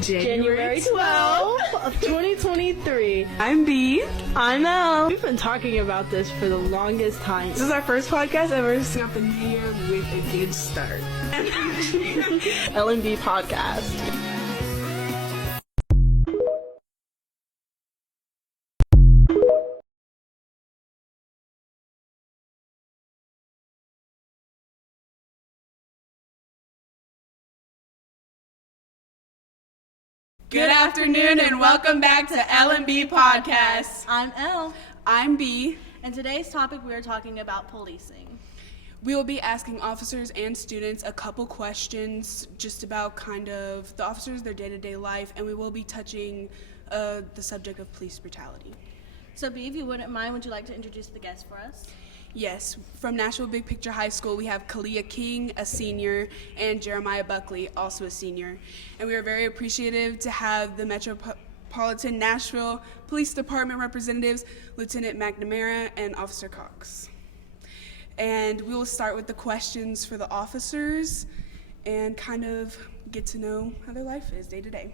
January 12th of 2023. I'm B. I'm L. We've been talking about this for the longest time. This is our first podcast ever. Starting off the new year with a good start. L&B Podcast. Good afternoon and welcome back to L&B Podcast. I'm L, I'm B. and today's topic we are talking about policing. We will be asking officers and students a couple questions just about kind of the officers, their day-to-day life, and we will be touching the subject of police brutality. So B, if you wouldn't mind, would you like to introduce the guest for us? Yes, from Nashville Big Picture High School, we have Kalia King, a senior, and Jeremiah Buckley, also a senior. And we are very appreciative to have the Metropolitan Nashville Police Department representatives, Lieutenant McNamara and Officer Cox. And we will start with the questions for the officers and kind of get to know how their life is day to day.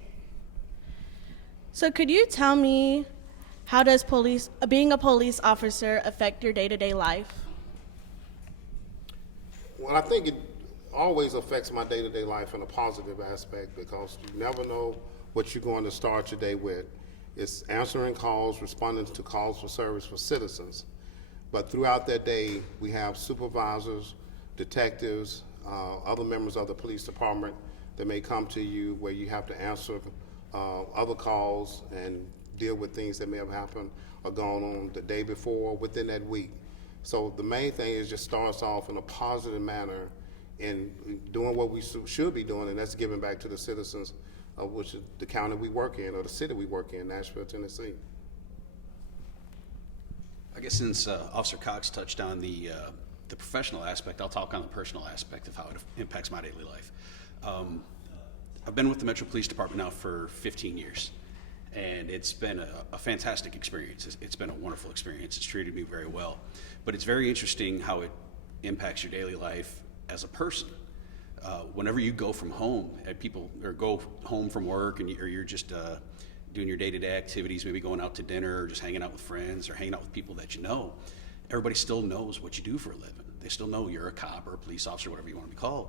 So could you tell me, how does being a police officer affect your day-to-day life? Well, I think it always affects my day-to-day life in a positive aspect because you never know what you're going to start your day with. It's answering calls, responding to calls for service for citizens. But throughout that day, we have supervisors, detectives, other members of the police department that may come to you where you have to answer other calls and deal with things that may have happened or gone on the day before or within that week. So the main thing is just starts off in a positive manner in doing what we should be doing, and that's giving back to the citizens of which is the county we work in or the city we work in, Nashville, Tennessee. I guess since Officer Cox touched on the professional aspect, I'll talk on the personal aspect of how it impacts my daily life. I've been with the Metro Police Department now for 15 years. And it's been a fantastic experience. It's been a wonderful experience. It's treated me very well. But it's very interesting how it impacts your daily life as a person. Whenever you go from home, go home from work, and you're just doing your day-to-day activities, maybe going out to dinner, or just hanging out with friends, or hanging out with people that you know, everybody still knows what you do for a living. They still know you're a cop or a police officer, whatever you want to be called.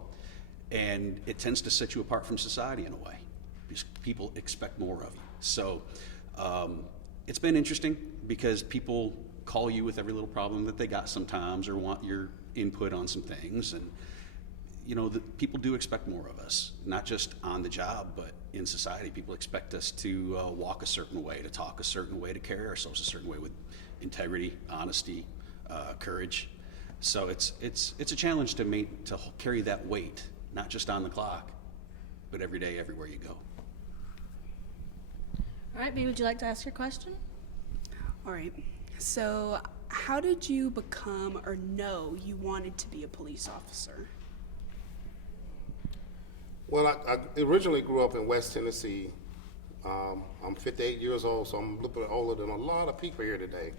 And it tends to set you apart from society in a way, because people expect more of you. So it's been interesting because people call you with every little problem that they got sometimes or want your input on some things. And, you know, people do expect more of us, not just on the job, but in society. People expect us to walk a certain way, to talk a certain way, to carry ourselves a certain way with integrity, honesty, courage. So it's a challenge to carry that weight, not just on the clock, but every day, everywhere you go. All right, B, would you like to ask your question? All right. So how did you become or know you wanted to be a police officer? Well, I originally grew up in West Tennessee. I'm 58 years old, so I'm a little bit older than a lot of people here today.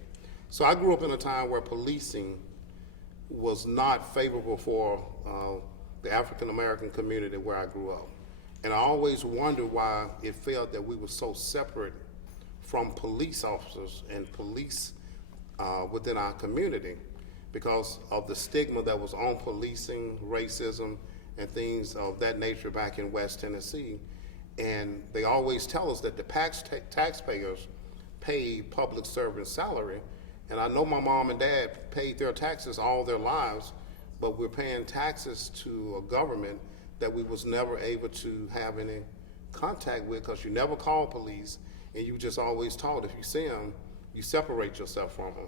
So I grew up in a time where policing was not favorable for the African American community where I grew up. And I always wondered why it felt that we were so separate from police officers and police within our community because of the stigma that was on policing, racism, and things of that nature back in West Tennessee. And they always tell us that the taxpayers pay public servant salary. And I know my mom and dad paid their taxes all their lives, but we're paying taxes to a government that we was never able to have any contact with because you never call police and you just always taught if you see them, you separate yourself from them.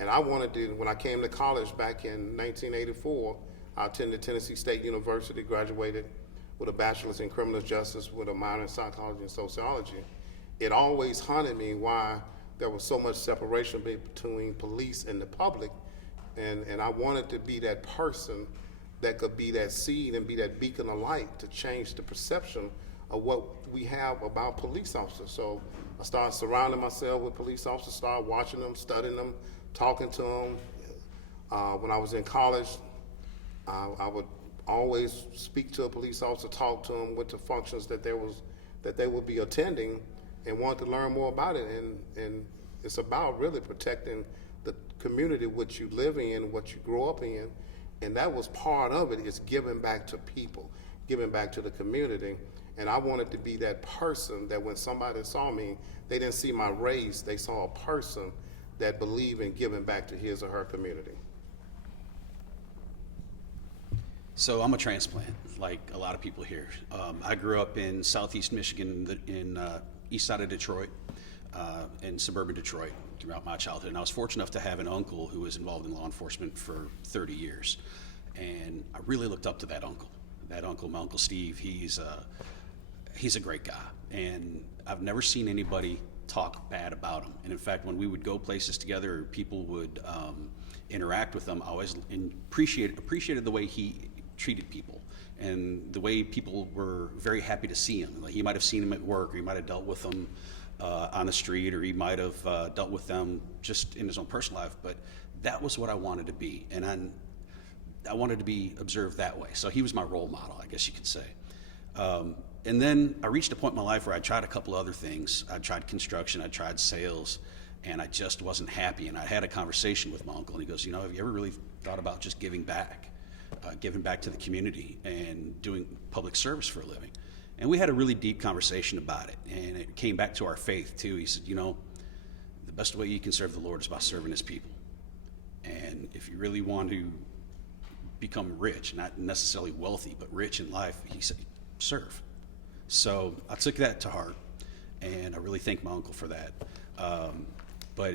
And I wanted to, when I came to college back in 1984, I attended Tennessee State University, graduated with a bachelor's in criminal justice with a minor in psychology and sociology. It always haunted me why there was so much separation between police and the public. And I wanted to be that person that could be that seed and be that beacon of light to change the perception of what we have about police officers. So I started surrounding myself with police officers, started watching them, studying them, talking to them. When I was in college, I would always speak to a police officer, talk to them with the functions that they was that they will be attending and want to learn more about it. And it's about really protecting the community which you live in, what you grow up in. And that was part of it, is giving back to people, giving back to the community. And I wanted to be that person that when somebody saw me, they didn't see my race, they saw a person that believed in giving back to his or her community. So I'm a transplant, like a lot of people here. I grew up in southeast Michigan, in east side of Detroit, in suburban Detroit throughout my childhood. And I was fortunate enough to have an uncle who was involved in law enforcement for 30 years. And I really looked up to that uncle. That uncle, my Uncle Steve, he's a great guy. And I've never seen anybody talk bad about him. And in fact, when we would go places together, or people would interact with him, I always appreciated the way he treated people and the way people were very happy to see him. Like, he might have seen him at work, or he might have dealt with them on the street, or he might have dealt with them just in his own personal life. But that was what I wanted to be, and I wanted to be observed that way. So he was my role model, I guess you could say. And then I reached a point in my life where I tried a couple other things. I tried construction, I tried sales, and I just wasn't happy. And I had a conversation with my uncle, and he goes, have you ever really thought about just giving back to the community and doing public service for a living? And we had a really deep conversation about it, and it came back to our faith too. He said, the best way you can serve the Lord is by serving his people. And if you really want to become rich, not necessarily wealthy, but rich in life, he said, serve. So I took that to heart, and I really thank my uncle for that. But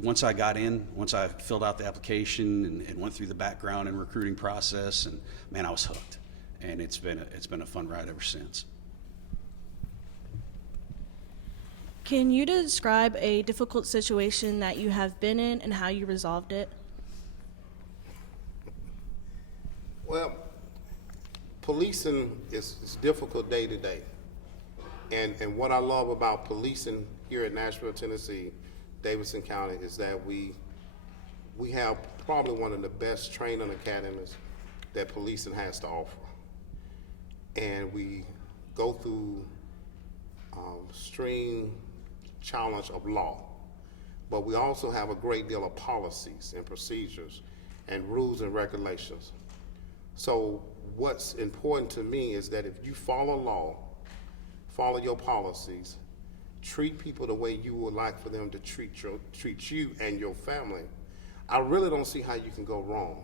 once I filled out the application and went through the background and recruiting process, and man, I was hooked. And it's been a fun ride ever since. Can you describe a difficult situation that you have been in and how you resolved it? Well, policing is difficult day to day. And what I love about policing here at Nashville, Tennessee, Davidson County, is that we have probably one of the best training academies that policing has to offer. And we go through extreme challenge of law, but we also have a great deal of policies and procedures and rules and regulations. So what's important to me is that if you follow law, follow your policies, treat people the way you would like for them to treat you and your family, I really don't see how you can go wrong.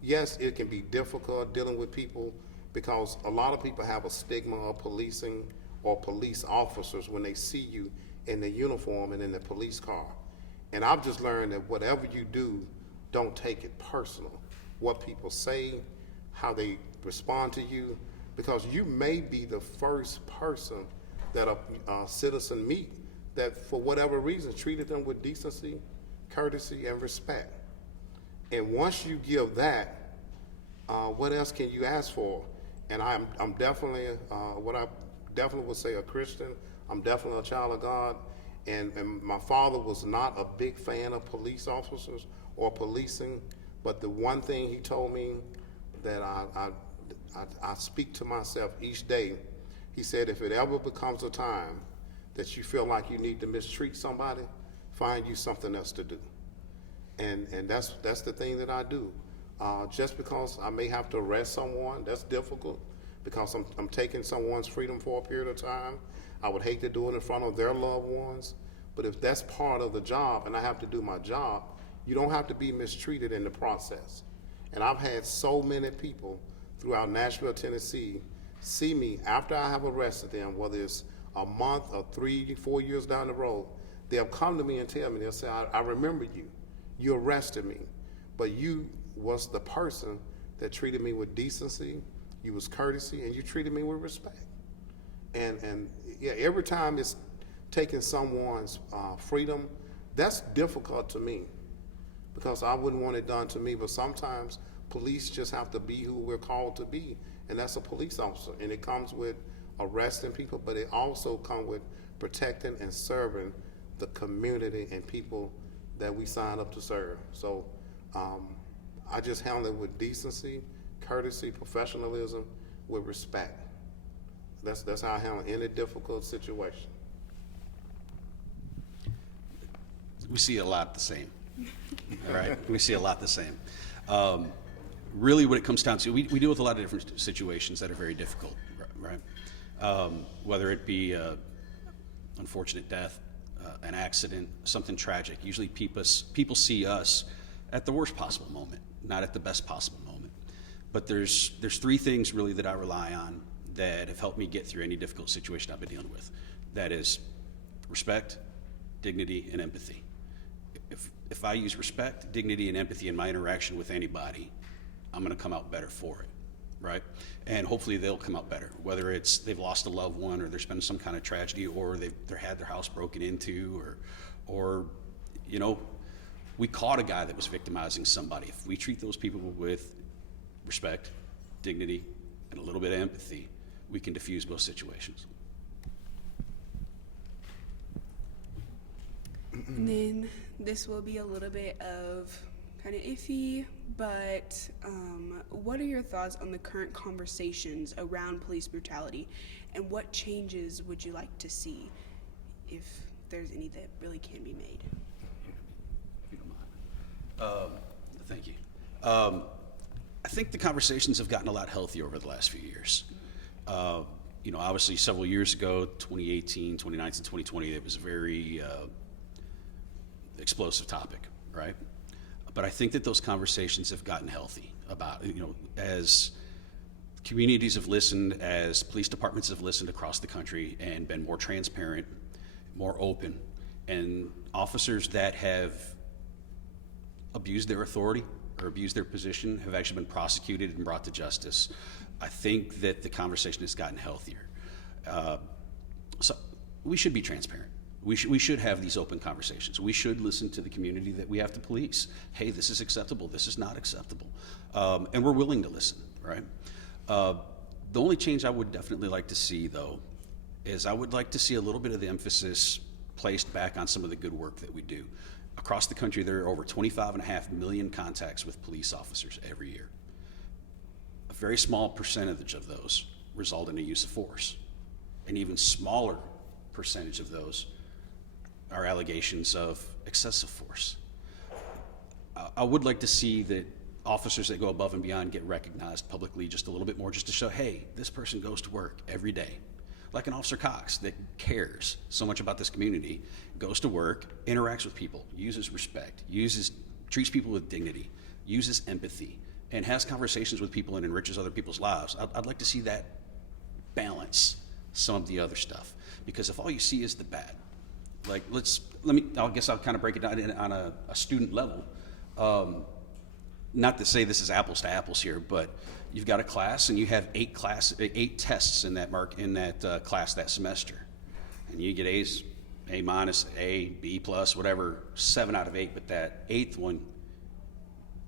Yes, it can be difficult dealing with people, because a lot of people have a stigma of policing or police officers when they see you in the uniform and in the police car. And I've just learned that whatever you do, don't take it personal. What people say, how they respond to you, because you may be the first person that a citizen meet that for whatever reason treated them with decency, courtesy, and respect. And once you give that, what else can you ask for? And I'm definitely, what I definitely would say, a Christian. I'm definitely a child of God. And my father was not a big fan of police officers or policing, but the one thing he told me that I speak to myself each day, he said, if it ever becomes a time that you feel like you need to mistreat somebody, find you something else to do. And that's the thing that I do. Just because I may have to arrest someone, that's difficult, because I'm taking someone's freedom for a period of time. I would hate to do it in front of their loved ones, but if that's part of the job and I have to do my job, you don't have to be mistreated in the process. And I've had so many people throughout Nashville, Tennessee, see me after I have arrested them, whether it's a month or 3-4 years down the road, they'll come to me and tell me, they'll say, I remember you. You arrested me, but you was the person that treated me with decency, you was courtesy, and you treated me with respect. And yeah, every time it's taking someone's freedom, that's difficult to me, because I wouldn't want it done to me, but sometimes police just have to be who we're called to be, and that's a police officer. And it comes with arresting people, but it also comes with protecting and serving the community and people that we sign up to serve. So I just handle it with decency, courtesy, professionalism, with respect. That's how I handle any difficult situation. We see a lot the same, right? We see a lot the same. Really what it comes down to, we deal with a lot of different situations that are very difficult, right? Whether it be unfortunate death, an accident, something tragic. Usually people see us at the worst possible moment, not at the best possible moment. But there's three things really that I rely on that have helped me get through any difficult situation I've been dealing with. That is respect, dignity, and empathy. If I use respect, dignity, and empathy in my interaction with anybody, I'm going to come out better for it, right? And hopefully they'll come out better, whether it's they've lost a loved one, or there's been some kind of tragedy, or they've had their house broken into, or you know, we caught a guy that was victimizing somebody. If we treat those people with respect, dignity, and a little bit of empathy, we can diffuse both situations. And then this will be a little bit of kind of iffy, but what are your thoughts on the current conversations around police brutality, and what changes would you like to see, if there's any that really can be made? If you don't mind. Thank you. I think the conversations have gotten a lot healthier over the last few years. You know, obviously several years ago, 2018, 2019, 2020, it was a very explosive topic, right? But I think that those conversations have gotten healthy about, you know, as communities have listened, as police departments have listened across the country and been more transparent, more open, and officers that have abused their authority or abused their position have actually been prosecuted and brought to justice. I think that the conversation has gotten healthier. So we should be transparent. We should have these open conversations. We should listen to the community that we have to police. Hey, this is acceptable. This is not acceptable. And we're willing to listen, right? The only change I would definitely like to see, though, is I would like to see a little bit of the emphasis placed back on some of the good work that we do. Across the country, there are over 25.5 million contacts with police officers every year. A very small percentage of those result in a use of force. An even smaller percentage of those are allegations of excessive force. I would like to see that officers that go above and beyond get recognized publicly just a little bit more, just to show, hey, this person goes to work every day. Like an Officer Cox that cares so much about this community, goes to work, interacts with people, uses respect, treats people with dignity, uses empathy, and has conversations with people and enriches other people's lives. I'd like to see that balance some of the other stuff, because if all you see is the bad, like I guess I'll kind of break it down on a student level. Not to say this is apples to apples here, but you've got a class and you have 8 tests in that class that semester, and you get A's, A minus, A, B plus, whatever, 7 out of 8. But that 8th one,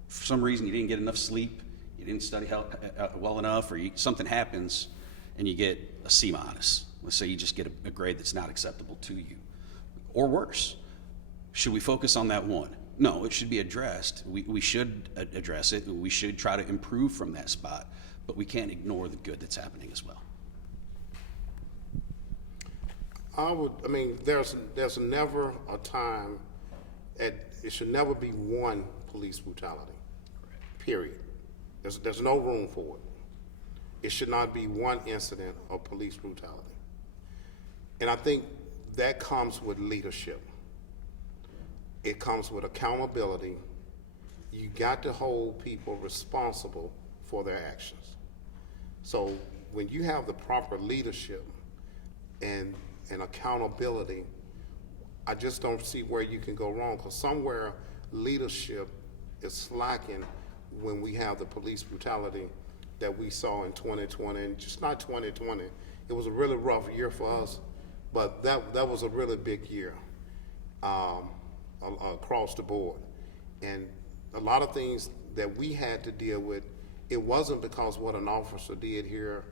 for some reason, you didn't get enough sleep, you didn't study well enough, or something happens, and you get a C minus. Let's say you just get a grade that's not acceptable to you, or worse. Should we focus on that one? No, it should be addressed. We should address it. We should try to improve from that spot, but we can't ignore the good that's happening as well. There's never a time, it should never be one police brutality, period. There's no room for it. It should not be one incident of police brutality. And I think that comes with leadership. It comes with accountability. You got to hold people responsible for their actions. So when you have the proper leadership and accountability, I just don't see where you can go wrong, because somewhere leadership is slacking when we have the police brutality that we saw in 2020, and just not 2020. It was a really rough year for us, but that was a really big year. Across the board. And a lot of things that we had to deal with, it wasn't because what an officer did here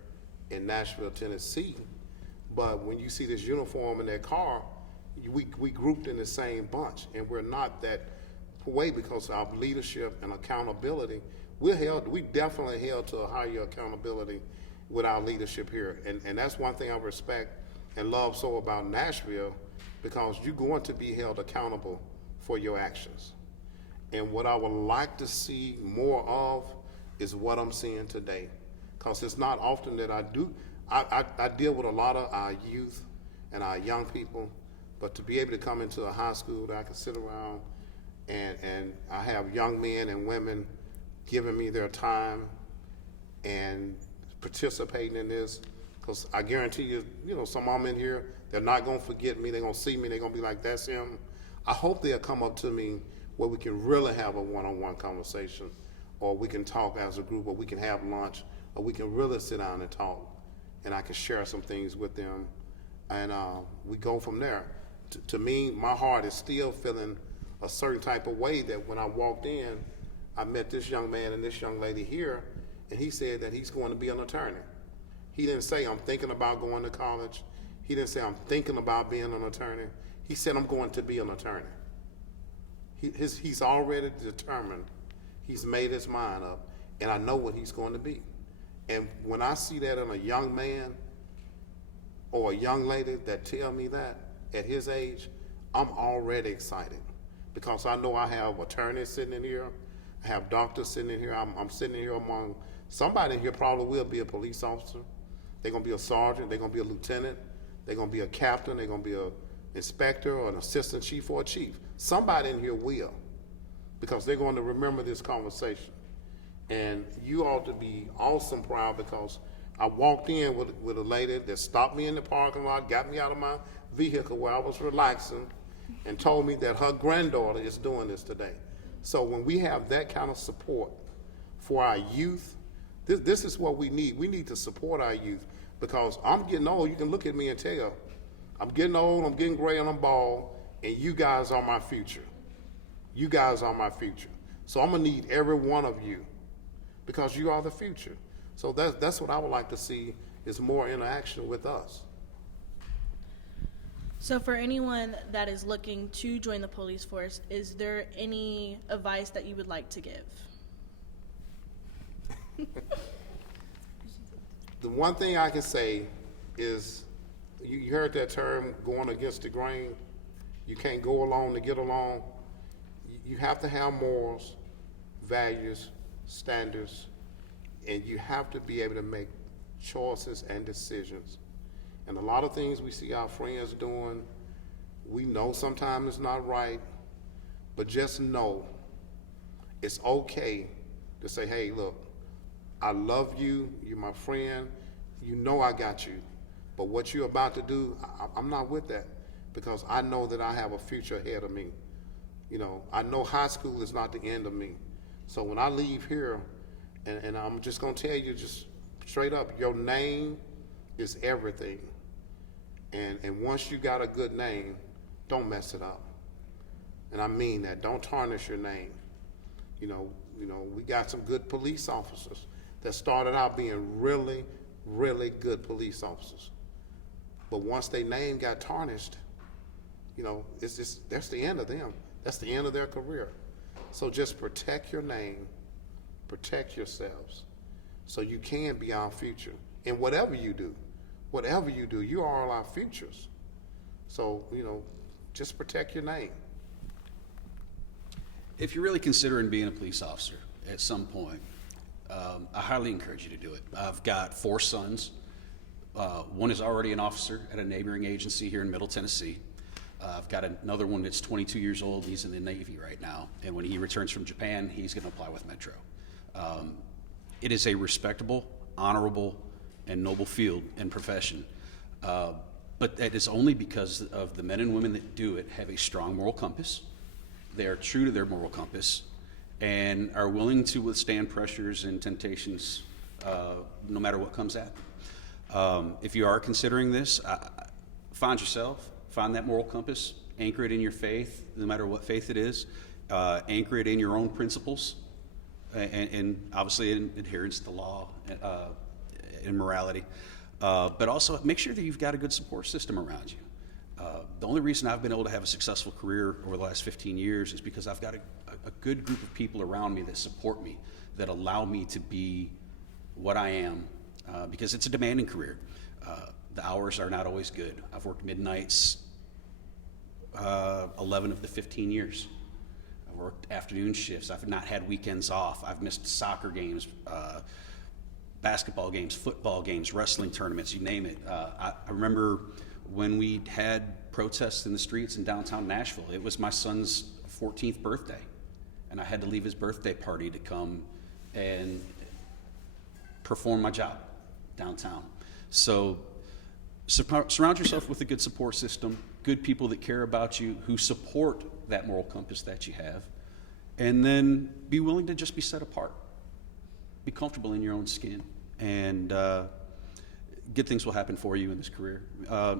in Nashville, Tennessee, but when you see this uniform in their car, we grouped in the same bunch, and we're not that way because of leadership and accountability. We definitely held to a higher accountability with our leadership here. And that's one thing I respect and love so about Nashville, because you're going to be held accountable for your actions. And what I would like to see more of is what I'm seeing today. Because it's not often that I deal with a lot of our youth and our young people, but to be able to come into a high school that I can sit around and I have young men and women giving me their time and participating in this, because I guarantee you, some of them in here, they're not going to forget me. They're going to see me. They're going to be like, that's him. I hope they'll come up to me where we can really have a one-on-one conversation, or we can talk as a group, or we can have lunch, or we can really sit down and talk, and I can share some things with them, and we go from there. To me, my heart is still feeling a certain type of way that when I walked in, I met this young man and this young lady here, and he said that he's going to be an attorney. He didn't say, I'm thinking about going to college. He didn't say, I'm thinking about being an attorney. He said, I'm going to be an attorney. He's already determined. He's made his mind up, and I know what he's going to be. And when I see that in a young man or a young lady that tell me that at his age, I'm already excited, because I know I have attorneys sitting in here, I have doctors sitting in here. I'm sitting in here among somebody in here probably will be a police officer. They're going to be a sergeant. They're going to be a lieutenant. They're going to be a captain. They're going to be an inspector or an assistant chief or a chief. Somebody in here will, because they're going to remember this conversation. And you ought to be awesome proud, because I walked in with a lady that stopped me in the parking lot, got me out of my vehicle where I was relaxing, and told me that her granddaughter is doing this today. So when we have that kind of support for our youth, this is what we need. We need to support our youth, because I'm getting old. You can look at me and tell I'm getting old, I'm getting gray, and I'm bald, and you guys are my future. You guys are my future. So I'm going to need every one of you, because you are the future. So that's what I would like to see, is more interaction with us. So for anyone that is looking to join the police force, is there any advice that you would like to give? The one thing I can say is, you heard that term, going against the grain. You can't go along to get along. You have to have morals, values, standards, and you have to be able to make choices and decisions. And a lot of things we see our friends doing, we know sometimes it's not right, but just know it's okay to say, hey, look, I love you, you're my friend, you know I got you, but what you're about to do, I'm not with that, because I know that I have a future ahead of me. I know high school is not the end of me. So when I leave here, and I'm just gonna tell you just straight up, your name is everything. And once you got a good name, don't mess it up. And I mean that. Don't tarnish your name. We got some good police officers that started out being really, really good police officers. But once their name got tarnished, that's the end of them. That's the end of their career. So just protect your name, protect yourselves, so you can be our future. And whatever you do, you are all our futures. So, just protect your name. If you're really considering being a police officer at some point, I highly encourage you to do it. I've got 4 sons. One is already an officer at a neighboring agency here in Middle Tennessee. I've got another one that's 22 years old. He's in the Navy right now. And when he returns from Japan, he's going to apply with Metro. It is a respectable, honorable, and noble field and profession. But that is only because of the men and women that do it have a strong moral compass. They are true to their moral compass and are willing to withstand pressures and temptations no matter what comes at them. If you are considering this, find yourself, find that moral compass, anchor it in your faith, no matter what faith it is, anchor it in your own principles, and obviously in adherence to the law and morality. But also make sure that you've got a good support system around you. The only reason I've been able to have a successful career over the last 15 years is because I've got a good group of people around me that support me, that allow me to be what I am because it's a demanding career. The hours are not always good. I've worked midnights 11 of the 15 years. I've worked afternoon shifts. I've not had weekends off. I've missed soccer games, basketball games, football games, wrestling tournaments, you name it. I remember when we had protests in the streets in downtown Nashville. It was my son's 14th birthday, and I had to leave his birthday party to come and perform my job downtown. So surround yourself with a good support system, good people that care about you, who support that moral compass that you have, and then be willing to just be set apart. Be comfortable in your own skin, and good things will happen for you in this career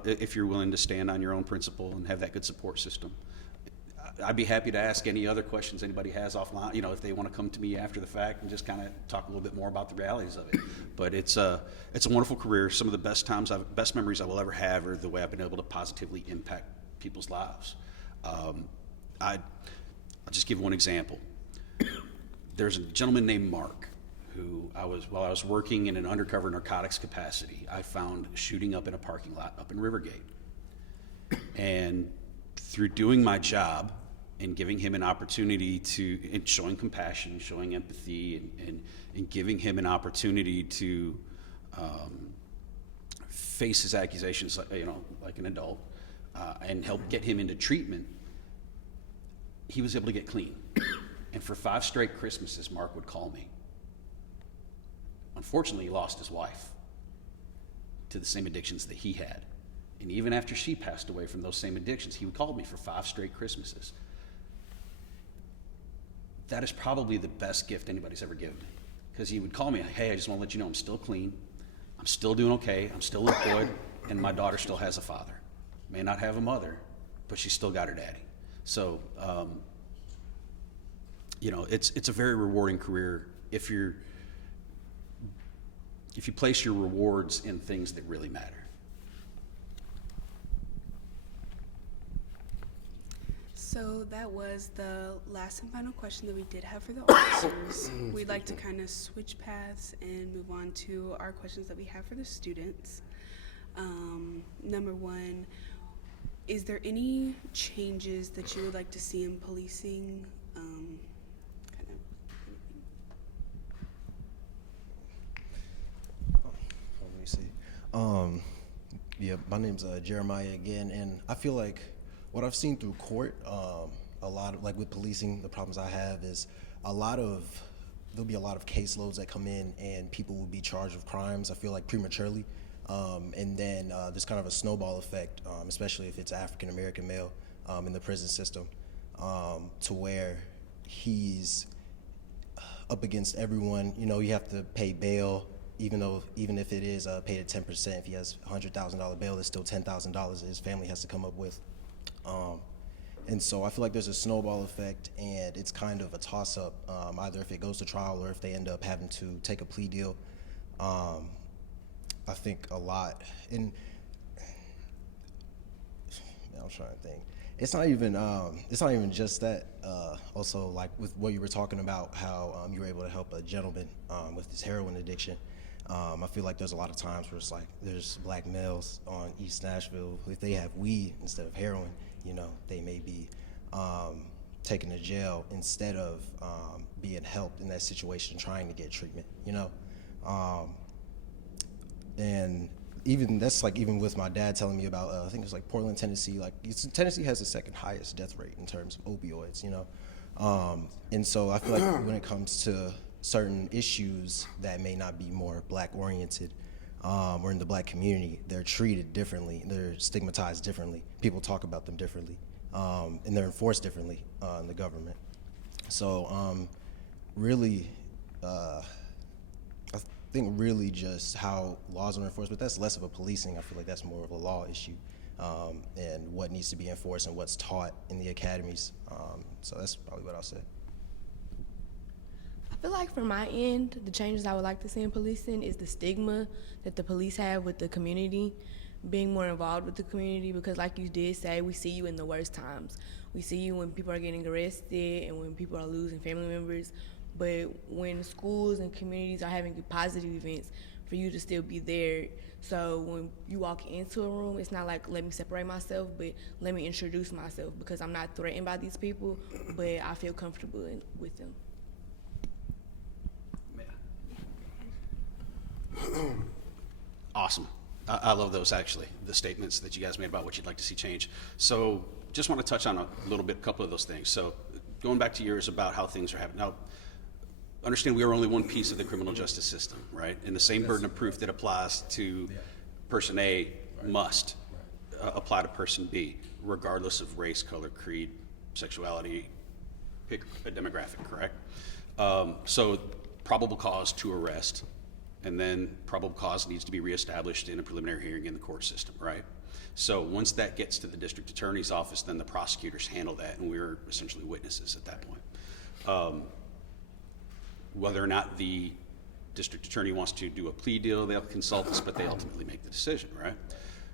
if you're willing to stand on your own principle and have that good support system. I'd be happy to ask any other questions anybody has offline, if they want to come to me after the fact and just kind of talk a little bit more about the realities of it. But it's a wonderful career. Some of the best memories I will ever have are the way I've been able to positively impact people's lives. I'll just give one example. There's a gentleman named Mark who while I was working in an undercover narcotics capacity, I found shooting up in a parking lot up in Rivergate. And through doing my job and giving him an opportunity and showing compassion, showing empathy, and giving him an opportunity to face his accusations, like an adult, and help get him into treatment, he was able to get clean. And for 5 straight Christmases, Mark would call me. Unfortunately, he lost his wife to the same addictions that he had. And even after she passed away from those same addictions, he would call me for 5 straight Christmases. That is probably the best gift anybody's ever given me. Because he would call me, hey, I just want to let you know I'm still clean, I'm still doing okay, I'm still employed, and my daughter still has a father. May not have a mother, but she's still got her daddy. So, it's a very rewarding career if you place your rewards in things that really matter. So that was the last and final question that we did have for the officers. We'd like to kind of switch paths and move on to our questions that we have for the students. Number 1, is there any changes that you would like to see in policing? Let me see. My name's Jeremiah again, and I feel like what I've seen through court, a lot of, like with policing, the problems I have is there'll be a lot of caseloads that come in and people will be charged with crimes, I feel like prematurely. And then there's kind of a snowball effect, especially if it's African American male in the prison system, to where he's up against everyone. You have to pay bail, even if it is paid at 10%. If he has $100,000 bail, it's still $10,000 that his family has to come up with. And so I feel like there's a snowball effect, and it's kind of a toss-up, either if it goes to trial or if they end up having to take a plea deal. I think a lot, and I'm trying to think. It's not even just that. Also, like with what you were talking about, how you were able to help a gentleman with his heroin addiction. I feel like there's a lot of times where it's like there's black males on East Nashville, if they have weed instead of heroin, they may be taken to jail instead of being helped in that situation, trying to get treatment, and even with my dad telling me about, I think it was like Portland, Tennessee, Tennessee has the second highest death rate in terms of opioids, and so I feel like when it comes to certain issues that may not be more black oriented, or in the black community, they're treated differently, they're stigmatized differently, people talk about them differently, and they're enforced differently in the government. So really, I think really just how laws are enforced, but that's less of a policing. I feel like that's more of a law issue, and what needs to be enforced and what's taught in the academies. So that's probably what I'll say. I feel like from my end, the changes I would like to see in policing is the stigma that the police have with the community, being more involved with the community, because like you did say, we see you in the worst times. We see you when people are getting arrested and when people are losing family members, but when schools and communities are having positive events, for you to still be there. So when you walk into a room, it's not like, let me separate myself, but let me introduce myself, because I'm not threatened by these people, but I feel comfortable with them. Awesome. I love those, actually, the statements that you guys made about what you'd like to see change. So just want to touch on a couple of those things. So going back to yours about how things are happening. Now, understand we are only one piece of the criminal justice system, right? And the same burden of proof that applies to person A must apply to person B, regardless of race, color, creed, sexuality, pick a demographic, correct? So probable cause to arrest, and then probable cause needs to be reestablished in a preliminary hearing in the court system, right? So once that gets to the district attorney's office, then the prosecutors handle that, and we're essentially witnesses at that point. Whether or not the district attorney wants to do a plea deal, they'll consult us, but they ultimately make the decision, right?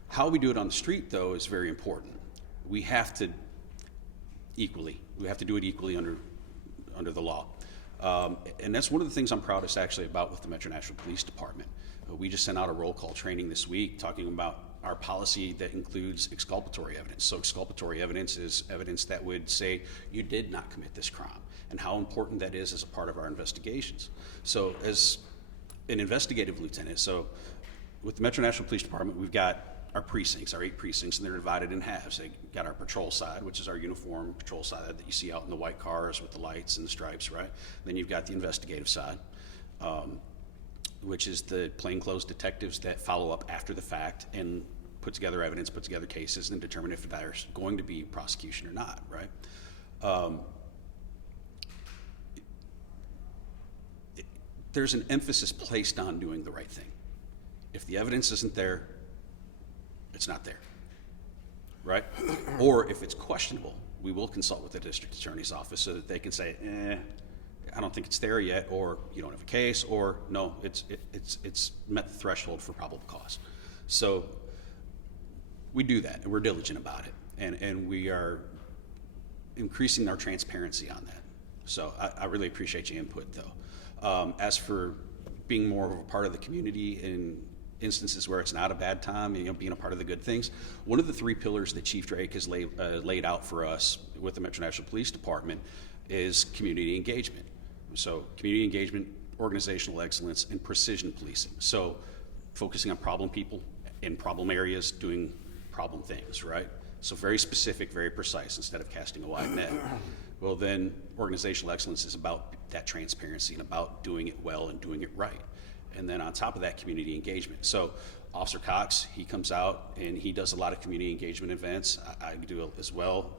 How we do it on the street, though, is very important. We have to do it equally under the law. And that's one of the things I'm proudest actually about with the Metro Nashville Police Department. We just sent out a roll call training this week talking about our policy that includes exculpatory evidence. So exculpatory evidence is evidence that would say you did not commit this crime, and how important that is as a part of our investigations. So as an investigative lieutenant, so with the Metro Nashville Police Department, we've got our precincts, our 8 precincts, and they're divided in halves. They got our patrol side, which is our uniform patrol side that you see out in the white cars with the lights and the stripes, right? Then you've got the investigative side, which is the plainclothes detectives that follow up after the fact and put together evidence, put together cases, and determine if there's going to be prosecution or not, right? There's an emphasis placed on doing the right thing. If the evidence isn't there, it's not there, right? Or if it's questionable, we will consult with the district attorney's office so that they can say, I don't think it's there yet, or you don't have a case, or no, it's met the threshold for probable cause. So we do that, and we're diligent about it, and we are increasing our transparency on that. So I really appreciate your input, though. As for being more of a part of the community in instances where it's not a bad time, being a part of the good things, one of the 3 pillars that Chief Drake has laid out for us with the Metro Nashville Police Department is community engagement. So community engagement, organizational excellence, and precision policing. So focusing on problem people in problem areas, doing problem things, right? So very specific, very precise, instead of casting a wide net. Well, then organizational excellence is about that transparency and about doing it well and doing it right. And then on top of that, community engagement. So Officer Cox, he comes out and he does a lot of community engagement events. I do it as well.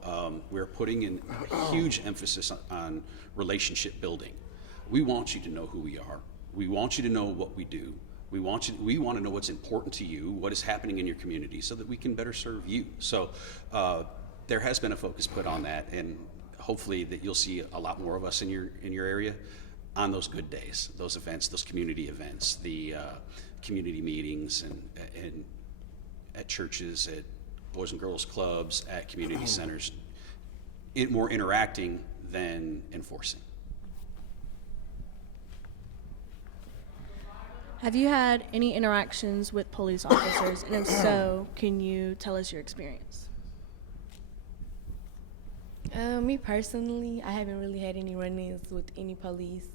We're putting in a huge emphasis on relationship building. We want you to know who we are. We want you to know what we do. We want to know what's important to you, what is happening in your community, so that we can better serve you. So there has been a focus put on that, and hopefully that you'll see a lot more of us in your area on those good days, those events, those community events, the community meetings, and at churches, at Boys and Girls Clubs, at community centers, more interacting than enforcing. Have you had any interactions with police officers? And if so, can you tell us your experience? Me personally, I haven't really had any run-ins with any police.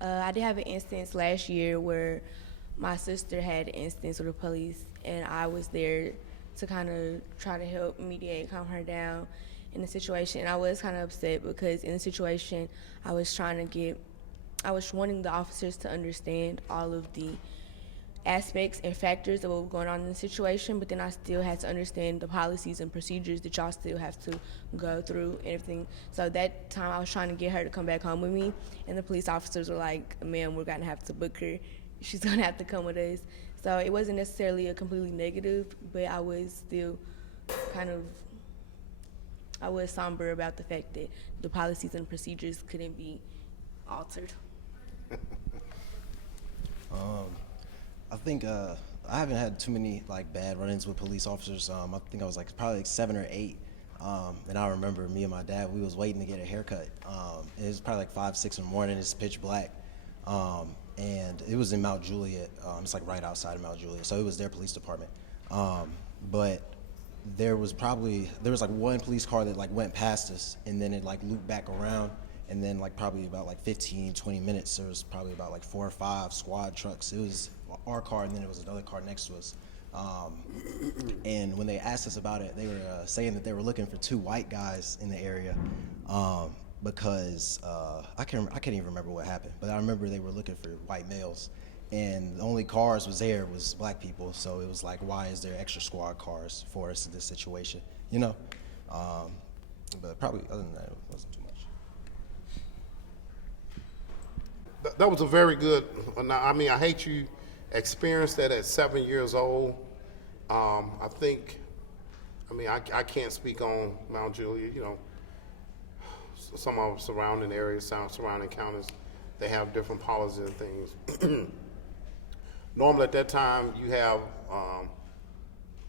I did have an instance last year where my sister had an instance with the police, and I was there to kind of try to help mediate, calm her down in the situation. And I was kind of upset because in the situation, I was wanting the officers to understand all of the aspects and factors of what was going on in the situation, but then I still had to understand the policies and procedures that y'all still have to go through and everything. So that time I was trying to get her to come back home with me, and the police officers were like, ma'am, we're gonna have to book her. She's gonna have to come with us. So it wasn't necessarily a completely negative, but I was still I was somber about the fact that the policies and procedures couldn't be altered. I think I haven't had too many bad run-ins with police officers. I think I was probably 7 or 8, and I remember me and my dad, we was waiting to get a haircut. It was probably 5, 6 in the morning. It's pitch black, and it was in Mount Juliet. It's like right outside of Mount Juliet, so it was their police department. But there was like one police car that like went past us, and then it like looped back around, and then like probably about like 15-20 minutes, there was probably about like 4 or 5 squad trucks. It was our car, and then it was another car next to us. And when they asked us about it, they were saying that they were looking for 2 white guys in the area, because I can't even remember what happened, but I remember they were looking for white males, and the only cars was black people. So it was like, why is there extra squad cars for us in this situation, you know? But probably other than that, it wasn't too much. That was a very good. I mean, I hate you experienced that at 7 years old. I can't speak on Mount Juliet. You know, some of the surrounding areas, surrounding counties, they have different policies and things. Normally at that time, you have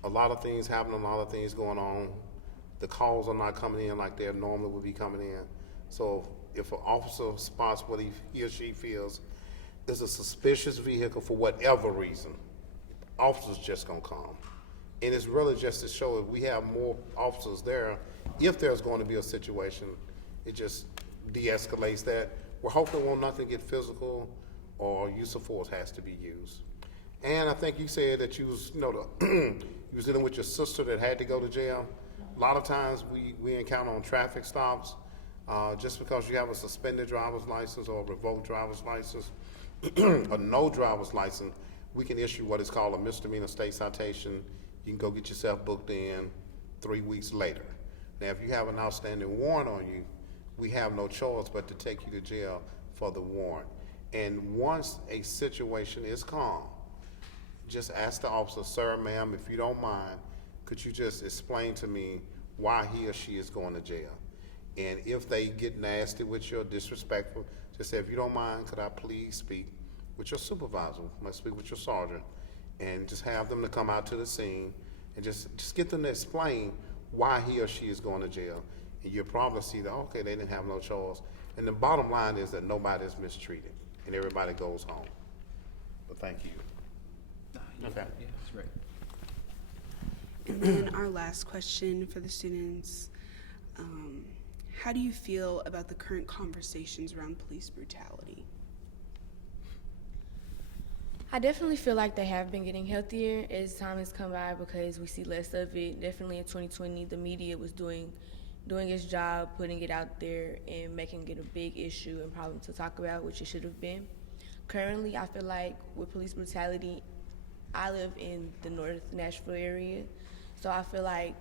a lot of things happening, a lot of things going on. The calls are not coming in like they normally would be coming in. So if an officer spots what he or she feels is a suspicious vehicle for whatever reason, officers just gonna come. And it's really just to show if we have more officers there, if there's going to be a situation, it just de-escalates that. We're hoping won't nothing get physical or use of force has to be used. And I think you said that you was, you was dealing with your sister that had to go to jail. A lot of times we encounter on traffic stops, just because you have a suspended driver's license or a revoked driver's license, a no driver's license, we can issue what is called a misdemeanor state citation. You can go get yourself booked in 3 weeks later. Now, if you have an outstanding warrant on you, we have no choice but to take you to jail for the warrant. And once a situation is calm, just ask the officer, sir, ma'am, if you don't mind, could you just explain to me why he or she is going to jail? And if they get nasty with you or disrespectful, just say, if you don't mind, could I please speak with your supervisor? Let's speak with your sergeant, and just have them to come out to the scene and just get them to explain why he or she is going to jail. And you'll probably see that, okay, they didn't have no choice. And the bottom line is that nobody is mistreated and everybody goes home. But thank you. Okay. Yeah, that's great. And then our last question for the students, how do you feel about the current conversations around police brutality? I definitely feel like they have been getting healthier as time has come by because we see less of it. Definitely in 2020, the media was doing its job, putting it out there and making it a big issue and problem to talk about, which it should have been. Currently, I feel like with police brutality, I live in the North Nashville area, so I feel like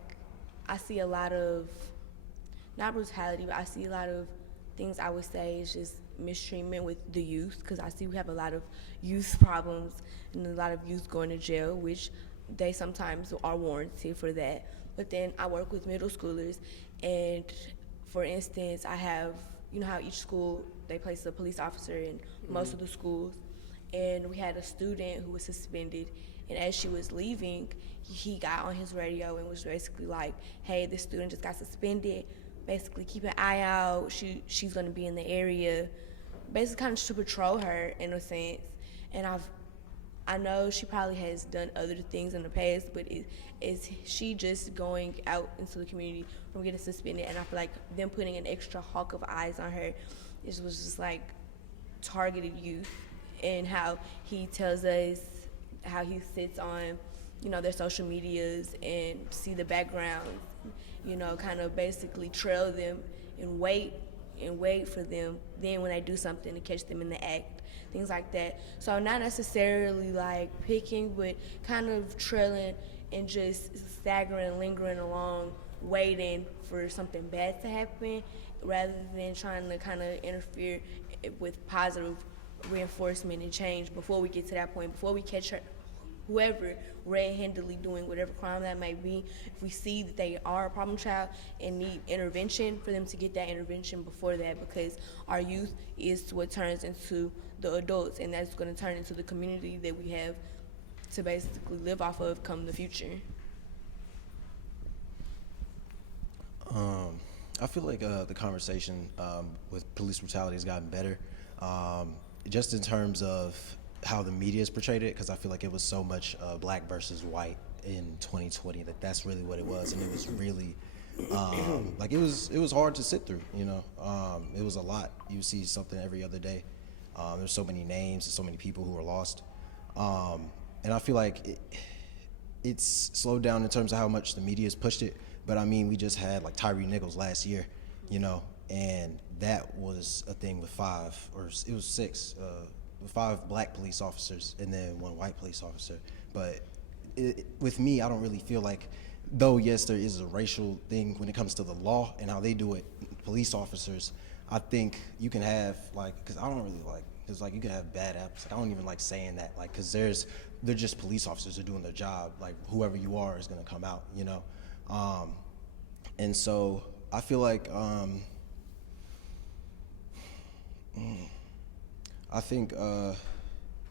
I see a lot of, not brutality, but I see a lot of things I would say is just mistreatment with the youth, because I see we have a lot of youth problems and a lot of youth going to jail, which they sometimes are warranted for that. But then I work with middle schoolers, and for instance, I have, you know how each school, they place a police officer in most of the schools, and we had a student who was suspended, and as she was leaving, he got on his radio and was basically like, hey, this student just got suspended, basically keep an eye out, she's gonna be in the area, basically kind of to patrol her in a sense. And I know she probably has done other things in the past, but is she just going out into the community from getting suspended? And I feel like them putting an extra hawk of eyes on her, it was just like targeted youth, and how he tells us how he sits on, you know, their social medias and see the background, you know, kind of basically trail them and wait for them. Then when they do something, to catch them in the act, things like that. So not necessarily like picking, but kind of trailing and just staggering, lingering along, waiting for something bad to happen, rather than trying to kind of interfere with positive reinforcement and change before we get to that point, before we catch her, whoever red-handedly doing whatever crime that may be. If we see that they are a problem child and need intervention, for them to get that intervention before that, because our youth is what turns into the adults, and that's going to turn into the community that we have to basically live off of come the future. I feel like the conversation with police brutality has gotten better. just in terms of how the media's portrayed it, because I feel like it was so much black versus white in 2020 that's really what it was, and it was really like it was hard to sit through. It was a lot. You see something every other day. There's so many names and so many people who are lost, and I feel like it's slowed down in terms of how much the media's pushed it. But I mean, we just had like Tyree Nichols last year, and that was a thing with 5 black police officers and then 1 white police officer. But with me, I don't really feel like, though yes, there is a racial thing when it comes to the law and how they do it, police officers, I think you can have because I don't really because you can have bad apples. I don't even like saying that, because they're just police officers. They're doing their job. Whoever you are is gonna come out, and so I feel like I think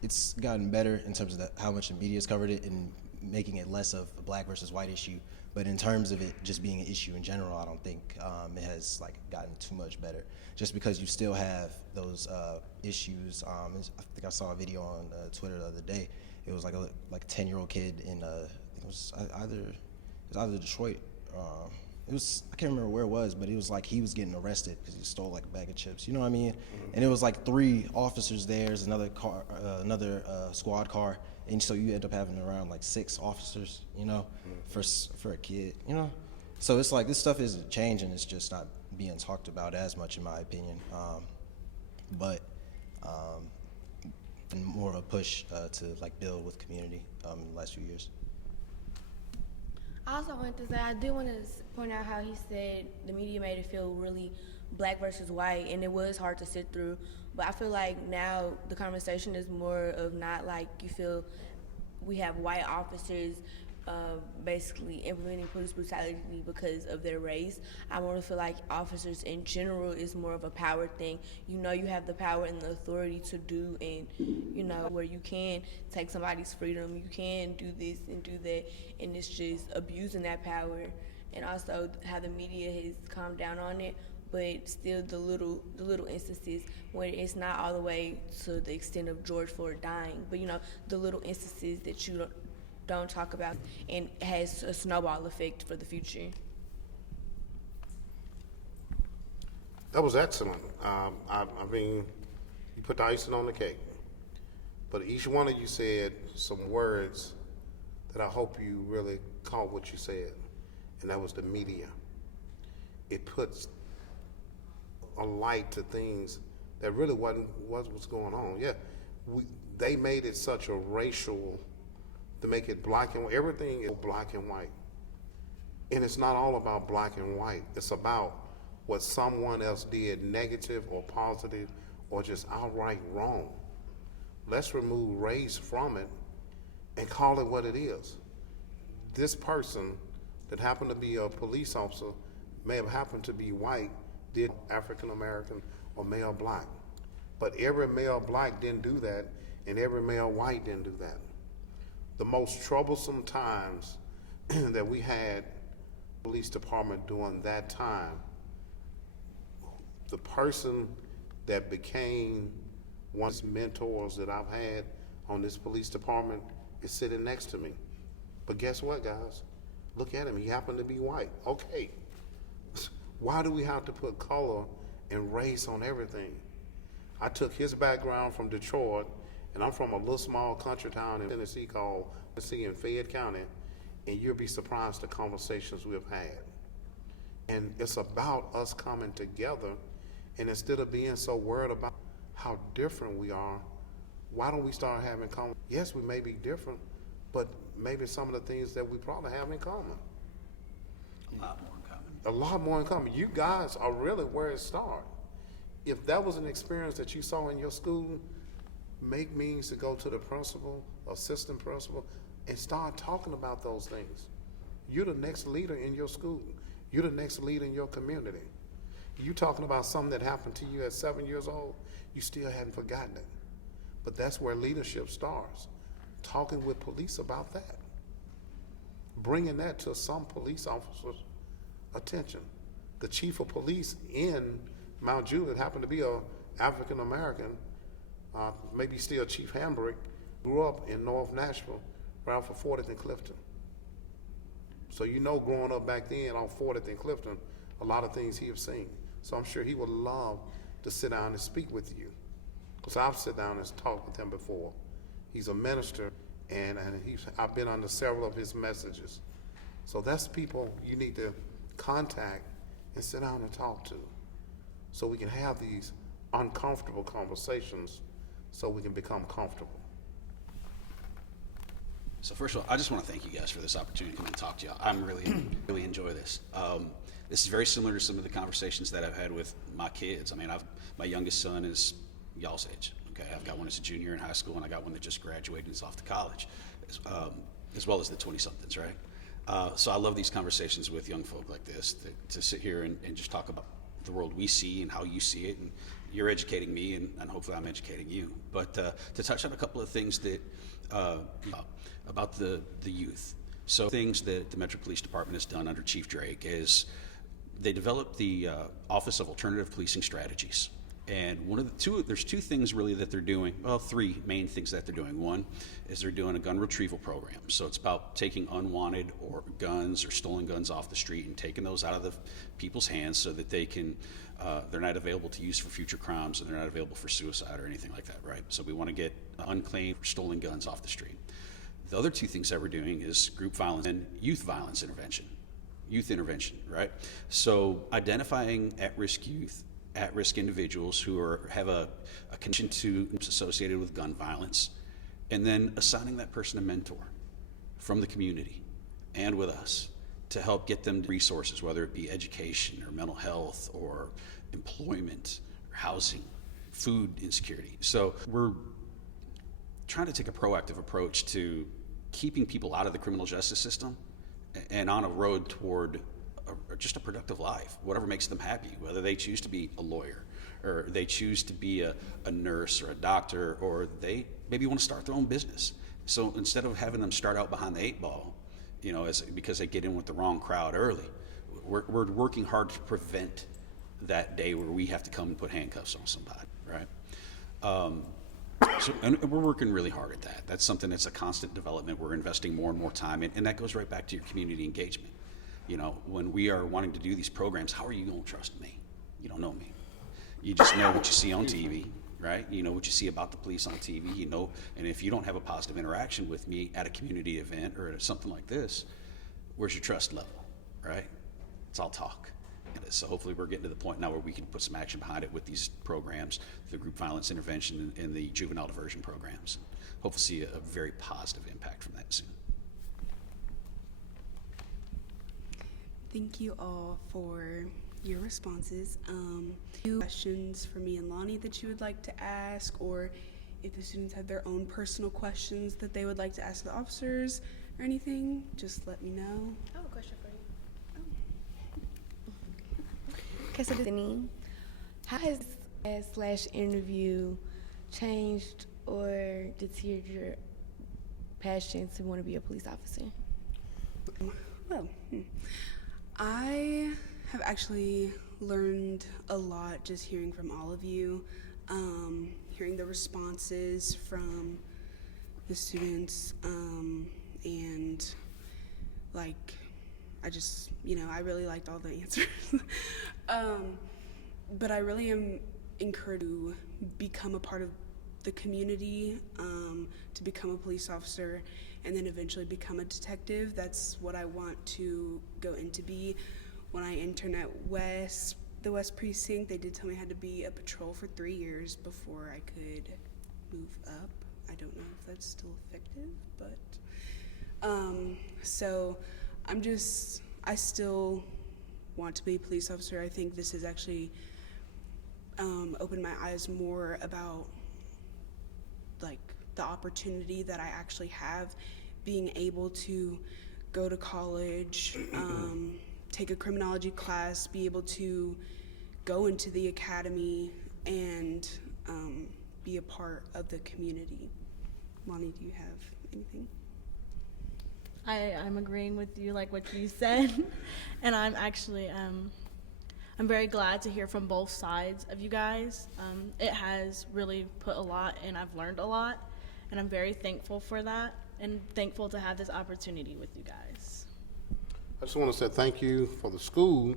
it's gotten better in terms of how much the media's covered it and making it less of a black versus white issue. But in terms of it just being an issue in general, I don't think it has gotten too much better. Just because you still have those issues. I think I saw a video on Twitter the other day. It was like a 10-year-old kid in I think it was either Detroit. I can't remember where it was, but it was he was getting arrested because he stole a bag of chips. You know what I mean? Mm-hmm. And it was 3 officers there. There's another car, another squad car, and so you end up having around 6 officers. For a kid. So it's this stuff isn't changing. It's just not being talked about as much, in my opinion. But and more of a push to build with community in the last few years. I also wanted to say, I do want to point out how he said the media made it feel really black versus white, and it was hard to sit through. But I feel like now the conversation is more of not you feel we have white officers basically implementing police brutality because of their race. I want to feel like officers in general is more of a power thing. You have the power and the authority to do, and where you can take somebody's freedom, you can do this and do that, and it's just abusing that power. And also how the media has calmed down on it, but still the little instances where it's not all the way to the extent of George Floyd dying, but the little instances that you don't talk about, and has a snowball effect for the future. That was excellent. I mean, you put the icing on the cake. But each one of you said some words that I hope you really caught what you said, and that was the media. It puts a light to things that really wasn't what's going on. Yeah, they made it such a racial, to make it black and white. Everything is black and white. And it's not all about black and white. It's about what someone else did, negative or positive or just outright wrong. Let's remove race from it and call it what it is. This person that happened to be a police officer may have happened to be white, did African American or male black. But every male black didn't do that, and every male white didn't do that. The most troublesome times that we had police department during that time, the person that became one of the mentors that I've had on this police department is sitting next to me. But guess what, guys? Look at him. He happened to be white. Okay. Why do we have to put color and race on everything? I took his background from Detroit, and I'm from a little small country town in Tennessee called Tennessee in Fayette County, and you'll be surprised the conversations we've had. And it's about us coming together, and instead of being so worried about how different we are, why don't we start having common? Yes, we may be different, but maybe some of the things that we probably have in common. A lot more in common. A lot more in common. You guys are really where it starts. If that was an experience that you saw in your school, make means to go to the principal, assistant principal, and start talking about those things. You're the next leader in your school. You're the next leader in your community. You talking about something that happened to you at 7 years old, you still hadn't forgotten it. But that's where leadership starts. Talking with police about that. Bringing that to some police officers' attention. The chief of police in Mount Juliet happened to be an African American, maybe still Chief Hambrick, grew up in North Nashville, right off of 40th and Clifton. So growing up back then on 40th and Clifton, a lot of things he have seen. So I'm sure he would love to sit down and speak with you, because I've sat down and talked with him before. He's a minister, and I've been under several of his messages. So that's people you need to contact and sit down and talk to, so we can have these uncomfortable conversations so we can become comfortable. So first of all, I just want to thank you guys for this opportunity to come and talk to you. I'm really enjoy this. This is very similar to some of the conversations that I've had with my kids. I mean, my youngest son is y'all's age. Okay, I've got one that's a junior in high school, and I got one that just graduated and is off to college, as well as the 20-somethings, right? So I love these conversations with young folk like this, to sit here and just talk about the world we see and how you see it, and you're educating me, and hopefully I'm educating you. But to touch on a couple of things that about the youth. So things that the Metro Police Department has done under Chief Drake is they developed the Office of Alternative Policing Strategies. And there's two things really that they're doing, well, three main things that they're doing. One is they're doing a gun retrieval program. So it's about taking unwanted or guns or stolen guns off the street and taking those out of the people's hands so that they're not available to use for future crimes, and they're not available for suicide or anything like that, right? So we want to get unclaimed or stolen guns off the street. The other two things that we're doing is group violence and youth violence intervention. Youth intervention, right? So identifying at-risk youth, at-risk individuals who have a condition associated with gun violence, and then assigning that person a mentor from the community and with us to help get them resources, whether it be education or mental health or employment or housing, food insecurity. So we're trying to take a proactive approach to keeping people out of the criminal justice system and on a road toward just a productive life, whatever makes them happy, whether they choose to be a lawyer or they choose to be a nurse or a doctor, or they maybe want to start their own business. So instead of having them start out behind the 8 ball, because they get in with the wrong crowd early, we're working hard to prevent that day where we have to come and put handcuffs on somebody, right? And we're working really hard at that. That's something that's a constant development. We're investing more and more time in, and that goes right back to your community engagement. When we are wanting to do these programs, how are you going to trust me? You don't know me. You just know what you see on TV, right? You know what you see about the police on TV, and if you don't have a positive interaction with me at a community event or at something like this, where's your trust level, right? It's all talk. So hopefully we're getting to the point now where we can put some action behind it with these programs, the group violence intervention and the juvenile diversion programs. Hopefully see a very positive impact from that soon. Thank you all for your responses. Questions for me and Lonnie that you would like to ask, or if the students have their own personal questions that they would like to ask the officers or anything, just let me know. I have a question for you. Okay, so Denise, how has /interview changed or deterred your passion to want to be a police officer? Well, I have actually learned a lot just hearing from all of you, hearing the responses from the students, and I really liked all the answers. But I really am encouraged to become a part of the community, to become a police officer, and then eventually become a detective. That's what I want to go into be. When I interned at the West Precinct, they did tell me I had to be a patrol for 3 years before I could move up. I don't know if that's still effective, but so I still want to be a police officer. I think this has actually opened my eyes more about the opportunity that I actually have, being able to go to college, take a criminology class, be able to go into the academy and be a part of the community. Lonnie, do you have anything? I'm agreeing with you, like what you said, and I'm actually I'm very glad to hear from both sides of you guys. It has really put a lot, and I've learned a lot, and I'm very thankful for that, and thankful to have this opportunity with you guys. I just want to say thank you for the school,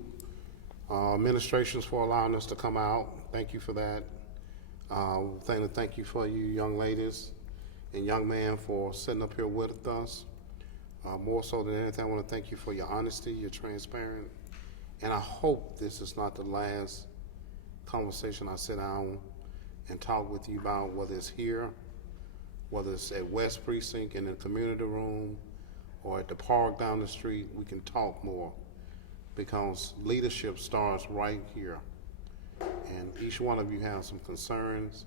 administrations for allowing us to come out. Thank you for that. Thank you for you young ladies and young man for sitting up here with us. More so than anything, I want to thank you for your honesty, your transparent, and I hope this is not the last conversation I sit down and talk with you about, whether it's here, whether it's at West Precinct in the community room, or at the park down the street. We can talk more, because leadership starts right here. And each one of you have some concerns,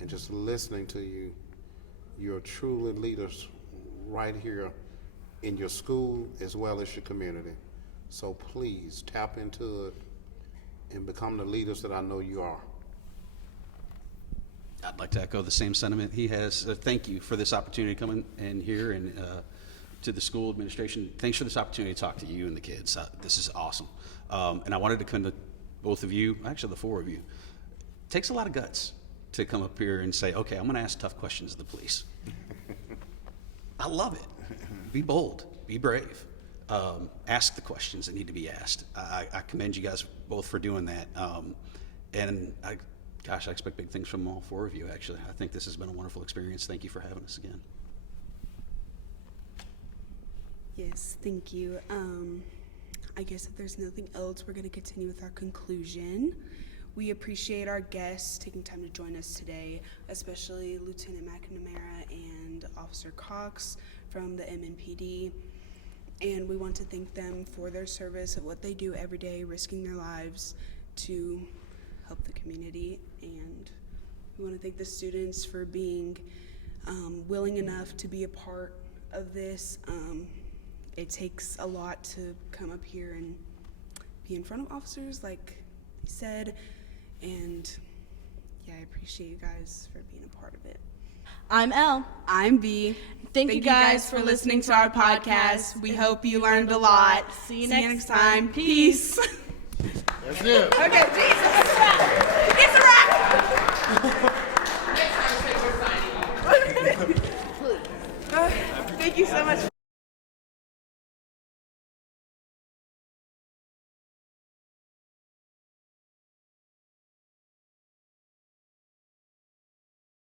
and just listening to you, you're truly leaders right here in your school as well as your community. So please tap into it and become the leaders that I know you are. I'd like to echo the same sentiment he has. Thank you for this opportunity to come in here, and to the school administration, thanks for this opportunity to talk to you and the kids. This is awesome. And I wanted to come to both of you, actually the four of you. It takes a lot of guts to come up here and say, okay, I'm gonna ask tough questions of the police. I love it. Be bold, be brave. Ask the questions that need to be asked. I commend you guys both for doing that. And I expect big things from all four of you, actually. I think this has been a wonderful experience. Thank you for having us again. Yes, thank you. I guess if there's nothing else, we're going to continue with our conclusion. We appreciate our guests taking time to join us today, especially Lieutenant McNamara and Officer Cox from the MNPD. And we want to thank them for their service of what they do every day, risking their lives to help the community. And we want to thank the students for being willing enough to be a part of this. It takes a lot to come up here and be in front of officers, like they said. And yeah, I appreciate you guys for being a part of it. I'm Elle. I'm B. Thank you guys for listening to our podcast. We hope you learned a lot. See you next time. Peace. That's it. Okay, Jesus. It's a wrap. Thank you so much.